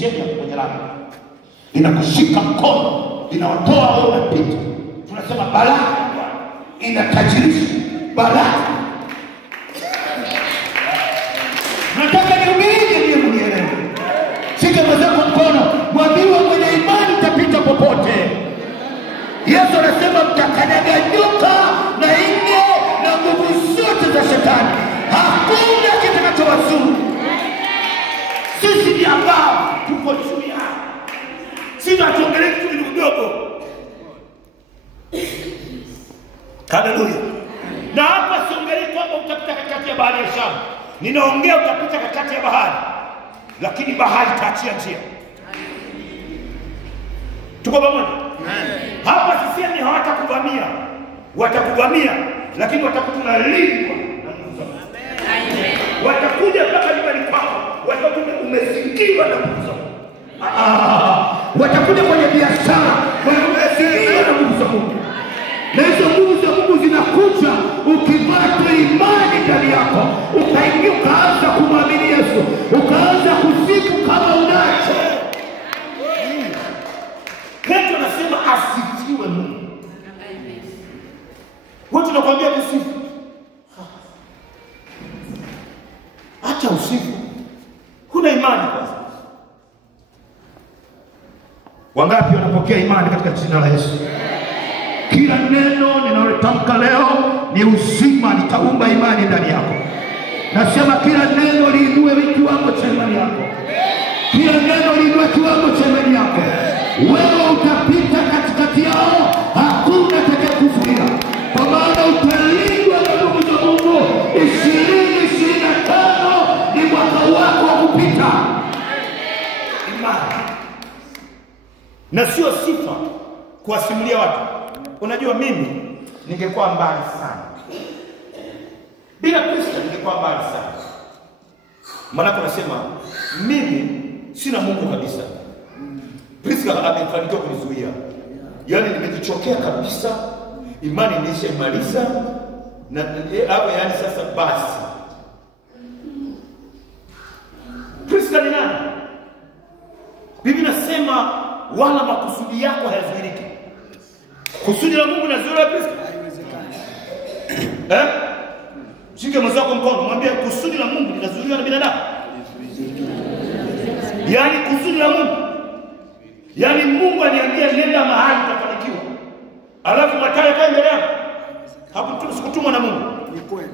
shenia kwenye lami, linakushika mkono, linawatoa wewe unapita. Tunasema baraka inatajirisha, baraka. Nataka niumirije ndiye mnielewe. Shika mwenzako mkono, mwambie mwenye imani utapita popote. Yesu anasema mtakanyaga nyoka na nge na nguvu zote za shetani, hakuna kitakachowazuru. Sisi ni ambao tuko juu yao. Sisi hatuongelee kitu kidogo. Haleluya. Na hapa siongelee kwamba utapita katikati ya bahari ya Shamu. Ninaongea utapita katikati ya bahari, lakini bahari itaachia njia. Tuko pamoja? Hapa sisi ni hawatakuvamia. Watakuvamia, lakini watakuwa lindwa na Mungu. Amen. Watakuja mpaka nyumbani kwako, watakuja umezingirwa na Mungu. Watakuja kwenye biashara, umezingirwa na Mungu. Na hizo nguvu za Mungu zinakuja ukipata imani ndani yako, ukaingia ukaanza kumwamini Yesu, ukaanza kusifu kama unacho. Petro anasema asifiwe Mungu. Wewe tunakwambia kusifu. Acha usifu. Huna imani kwanza. Wangapi wanapokea imani katika jina la Yesu? Kila neno ninalotamka leo ni uzima, litaumba imani ndani yako. Nasema kila neno liinue kiwango cha imani yako. Kila neno liinue kiwango cha imani yako. Wewe utapita katikati yao, hakuna atakayekuzuia. Kwa maana utalindwa na nguvu za Mungu. 2025 ni mwaka wako wa kupita. Imani. Na sio sifa kuwasimulia watu. Unajua mimi ningekuwa mbali sana. Bila Kristo ningekuwa mbali sana. Maana tunasema mimi sina Mungu kabisa. Kristo amefanikiwa kunizuia. Yaani nimejichokea kabisa. Imani nishaimaliza na hapo yani sasa basi. Kristo ni nani? Biblia inasema wala makusudi yako hayazuiliki. Kusudi la Mungu linazuiliwa Kristo? Haiwezekani. Shike mwenzako mkono, mwambie kusudi la Mungu linazuiliwa na binadamu. Yaani kusudi la Mungu. Yaani Mungu aliambia nenda mahali utafanikiwa. Alafu Mathayo kae mbele yako. Hapo sikutumwa na Mungu. Ni kweli.